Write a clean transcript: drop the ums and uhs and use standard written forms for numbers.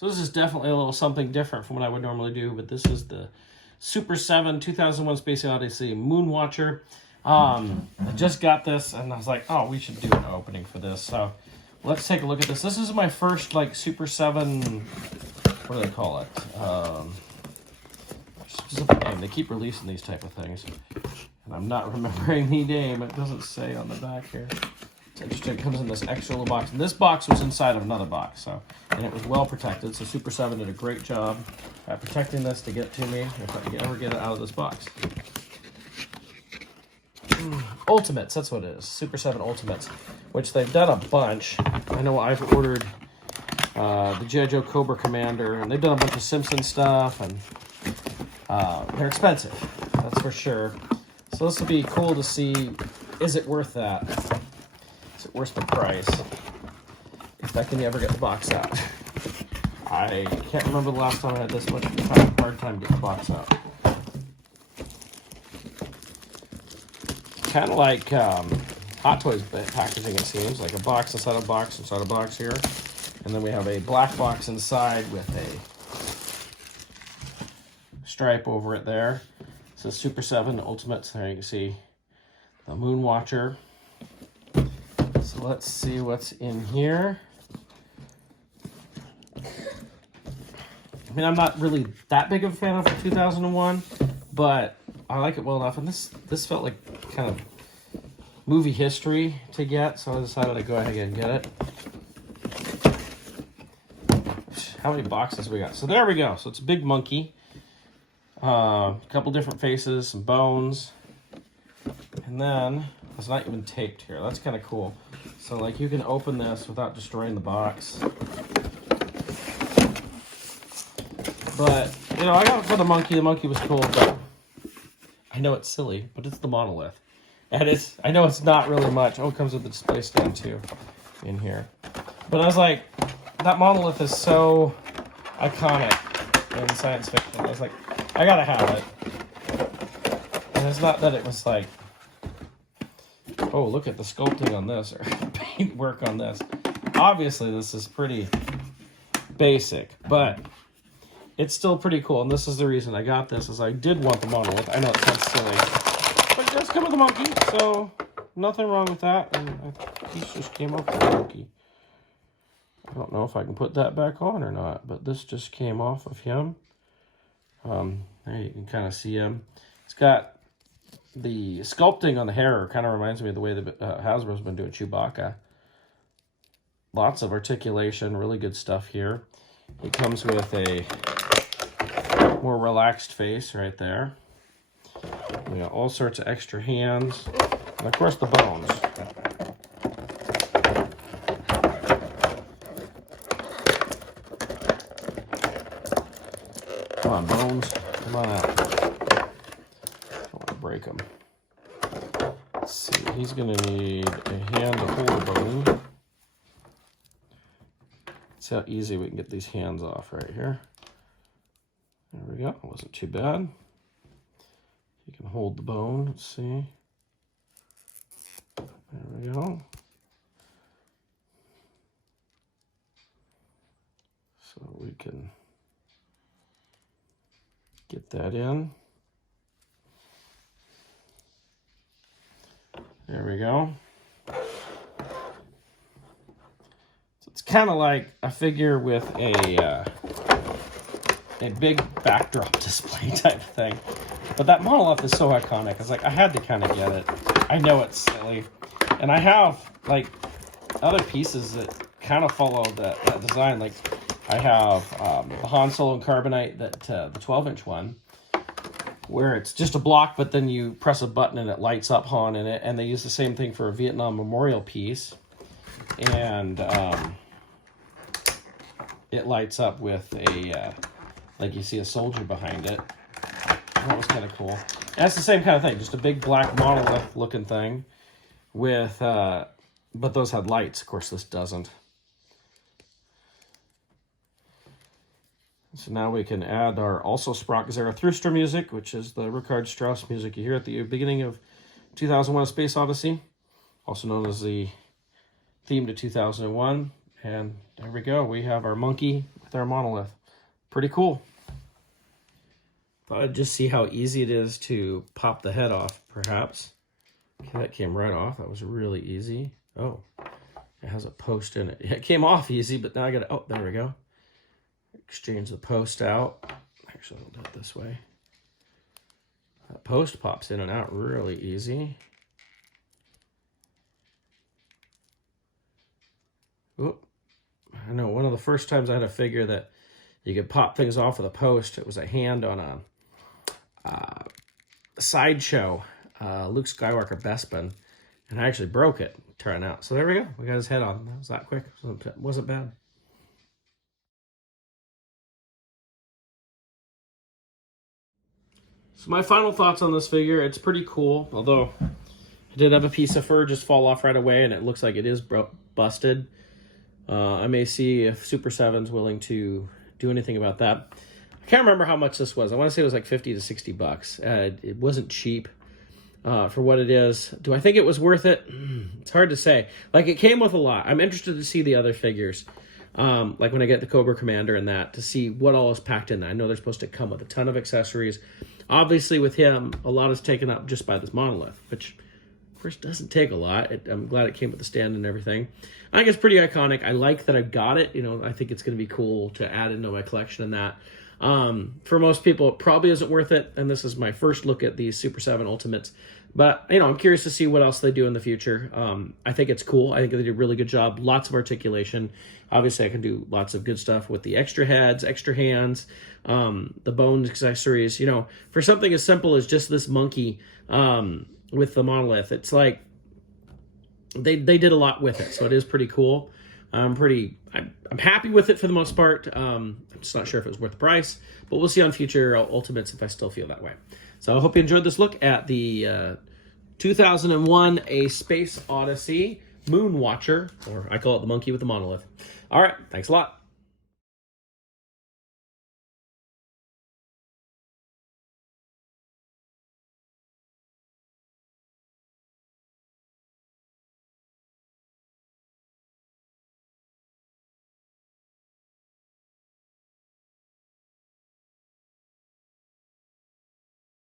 So this is definitely a little something different from what I would normally do, but this is the Super 7 2001 Space Odyssey MoonWatcher. I just got this, and I was like, oh, we should do an opening for this. So let's take a look at this. This is my first, like, Super 7, what do they call it? Specific name. They keep releasing these type of things, and I'm not remembering the name. It doesn't say on the back here. It's interesting. It comes in this extra little box, and this box was inside of another box, so, and it was well protected. So Super 7 did a great job at protecting this to get to me if I can ever get it out of this box. Ultimates, that's what it is. Super 7 Ultimates, which they've done a bunch. I know I've ordered the G.I. Joe Cobra Commander, and they've done a bunch of Simpson stuff, and they're expensive, that's for sure. So this will be cool to see, is it worth that? Is it worth the price? If I can ever get the box out. I can't remember the last time I had this much of a hard time getting the box out. Kind of like Hot Toys packaging, it seems. Like a box inside a box inside a box here. And then we have a black box inside with a stripe over it there. It says Super 7 Ultimates. There you can see the MoonWatcher. So let's see what's in here. I mean, I'm not really that big of a fan of 2001, but I like it well enough. And this felt like kind of movie history to get, so I decided to go ahead and get it. How many boxes we got? So there we go. So it's a big monkey. A couple different faces, some bones. And then it's not even taped here. That's kind of cool. So like you can open this without destroying the box. But, you know, I got it for the monkey. The monkey was cool, but I know it's silly, but it's the monolith. And I know it's not really much. Oh, it comes with the display stand too in here. But I was like, that monolith is so iconic in science fiction. I was like, I gotta have it. And it's not that it was like, oh, look at the sculpting on this, or paint work on this. Obviously, this is pretty basic, but it's still pretty cool. And this is the reason I got this, is I did want the monolith. I know it sounds silly, but it does come with a monkey, so nothing wrong with that. And this just came up with a monkey. I don't know if I can put that back on or not, but this just came off of him. There you can kind of see him. It's got the sculpting on the hair, kind of reminds me of the way that Hasbro's been doing Chewbacca. Lots of articulation, really good stuff here. It comes with a more relaxed face right there. We got all sorts of extra hands, and of course the bones. Come on, bones. Come on out. Don't want to break them. Let's see. He's going to need a hand to hold a bone. See how easy we can get these hands off right here. There we go. Wasn't too bad. You can hold the bone. Let's see. There we go. So we can get that in. There we go. So it's kind of like a figure with a big backdrop display type thing. But that monolith is so iconic. It's like, I had to kind of get it. I know it's silly. And I have, like, other pieces that kind of follow that design. Like, I have the Han Solo and Carbonite, the 12-inch one, where it's just a block, but then you press a button and it lights up Han in it. And they use the same thing for a Vietnam memorial piece. And it lights up with a, like you see a soldier behind it. That was kind of cool. And that's the same kind of thing, just a big black monolith looking thing with, but those had lights. Of course, this doesn't. So now we can add our also Sprock Zarathustra music, which is the Richard Strauss music you hear at the beginning of 2001: A Space Odyssey, also known as the theme to 2001. And there we go. We have our monkey They're a monolith. Pretty cool. Thought I'd just see how easy it is to pop the head off, perhaps. Okay, that came right off. That was really easy. Oh, it has a post in it. It came off easy, but now I got to, oh, there we go. Exchange the post out. Actually, I'll do it this way. That post pops in and out really easy. Oop. I know one of the first times I had to figure that you could pop things off with a post, it was a hand on a sideshow, Luke Skywalker Bespin, and I actually broke it, trying out. So there we go. We got his head on. That was that quick. It wasn't bad. So my final thoughts on this figure, it's pretty cool, although I did have a piece of fur just fall off right away, and it looks like it is busted. I may see if Super 7's willing to do anything about that. I can't remember how much this was. I want to say it was like 50 to 60 bucks. It wasn't cheap for what it is. Do I think it was worth it? It's hard to say. Like, it came with a lot. I'm interested to see the other figures. Like when I get the Cobra Commander and that, to see what all is packed in there. I know they're supposed to come with a ton of accessories. Obviously, with him, a lot is taken up just by this monolith, which, of course, doesn't take a lot. I'm glad it came with the stand and everything. I think it's pretty iconic. I like that I've got it. You know, I think it's going to be cool to add into my collection and that. For most people, it probably isn't worth it, and this is my first look at these Super 7 Ultimates. But, you know, I'm curious to see what else they do in the future. I think it's cool. I think they did a really good job. Lots of articulation. Obviously, I can do lots of good stuff with the extra heads, extra hands, the bones accessories. You know, for something as simple as just this monkey with the monolith, it's like they did a lot with it. So it is pretty cool. I'm happy with it for the most part. I'm just not sure if it was worth the price, but we'll see on future Ultimates if I still feel that way. So I hope you enjoyed this look at the 2001 A Space Odyssey MoonWatcher, or I call it the monkey with the monolith. All right, thanks a lot.